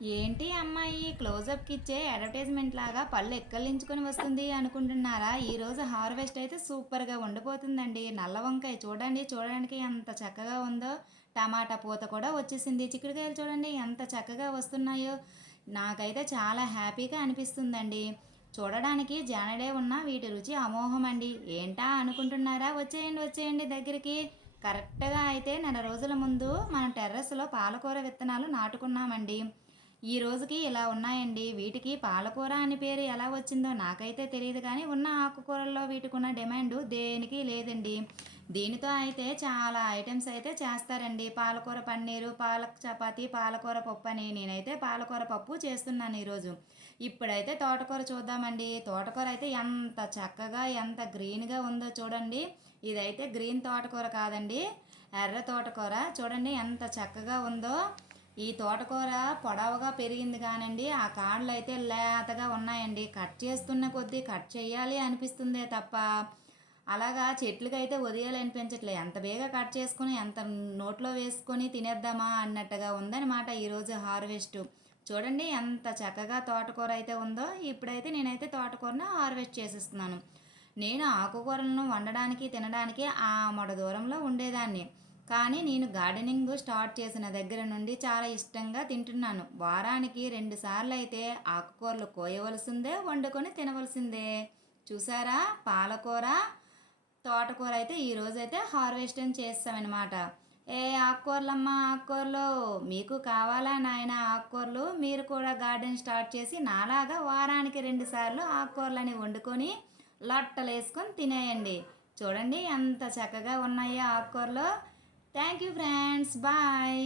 ఏంటి అమ్మాయి క్లోజప్కి ఇచ్చే అడ్వర్టైజ్మెంట్ లాగా పళ్ళు ఎక్కలించుకొని వస్తుంది అనుకుంటున్నారా? ఈరోజు హార్వెస్ట్ అయితే సూపర్గా వండిపోతుందండి. నల్ల వంకాయ చూడండి, చూడడానికి ఎంత చక్కగా ఉందో. టమాటా పూత కూడా వచ్చేసింది. చిక్కుడుకాయలు చూడండి ఎంత చక్కగా వస్తున్నాయో. నాకైతే చాలా హ్యాపీగా అనిపిస్తుందండి. చూడడానికి జానడే ఉన్న వీటి రుచి అమోఘం అండి. ఏంటా అనుకుంటున్నారా? వచ్చేయండి వచ్చేయండి దగ్గరికి. కరెక్ట్గా అయితే నెల రోజుల ముందు మనం టెర్రస్లో పాలకూర విత్తనాలు నాటుకున్నామండి. ఈ రోజుకి ఇలా ఉన్నాయండి. వీటికి పాలకూర అని పేరు ఎలా వచ్చిందో నాకైతే తెలియదు కానీ ఉన్న ఆకుకూరల్లో వీటికున్న డిమాండ్ దేనికి లేదండి. దీనితో అయితే చాలా ఐటమ్స్ అయితే చేస్తారండి. పాలకూర పన్నీరు, పాలక్ చపాతి, పాలకూర పప్పు అని నేనైతే పాలకూర పప్పు చేస్తున్నాను ఈరోజు. ఇప్పుడైతే తోటకూర చూద్దామండి. తోటకూర అయితే ఎంత చక్కగా ఎంత గ్రీన్గా ఉందో చూడండి. ఇదైతే గ్రీన్ తోటకూర కాదండి, ఎర్ర తోటకూర. చూడండి ఎంత చక్కగా ఉందో. ఈ తోటకూర పొడవుగా పెరిగింది కానండి, ఆ కాడలు అయితే లేతగా ఉన్నాయండి. కట్ చేస్తున్న కొద్దీ కట్ చేయాలి అనిపిస్తుందే తప్ప అలాగా చెట్లకైతే వదిలేయాలనిపించట్లే. ఎంత బేగా కట్ చేసుకుని ఎంత నోట్లో వేసుకొని తినేద్దామా అన్నట్టుగా ఉందన్నమాట ఈరోజు హార్వెస్ట్. చూడండి ఎంత చక్కగా తోటకూర అయితే ఉందో. ఇప్పుడైతే నేనైతే తోటకూరను హార్వెస్ట్ చేసేస్తున్నాను. నేను ఆకుకూరలను వండడానికి తినడానికి ఆ మొడ దూరంలో ఉండేదాన్ని, కానీ నేను గార్డెనింగ్ స్టార్ట్ చేసిన దగ్గర నుండి చాలా ఇష్టంగా తింటున్నాను. వారానికి 2 సార్లు అయితే ఆకుకూరలు కోయవలసిందే, వండుకొని తినవలసిందే. చూసారా, పాలకూర తోటకూర అయితే ఈరోజైతే హార్వెస్టింగ్ చేస్తామన్నమాట. ఏ ఆకుకూరలమ్మా ఆకుకూరలు మీకు కావాలా నాయన ఆకుకూరలు? మీరు కూడా గార్డెన్ స్టార్ట్ చేసి నాలాగా వారానికి 2 సార్లు ఆకుకూరలని వండుకొని లొట్టలు వేసుకొని తినేయండి. చూడండి ఎంత చక్కగా ఉన్నాయో ఆకుకూరలు. Thank you friends, bye.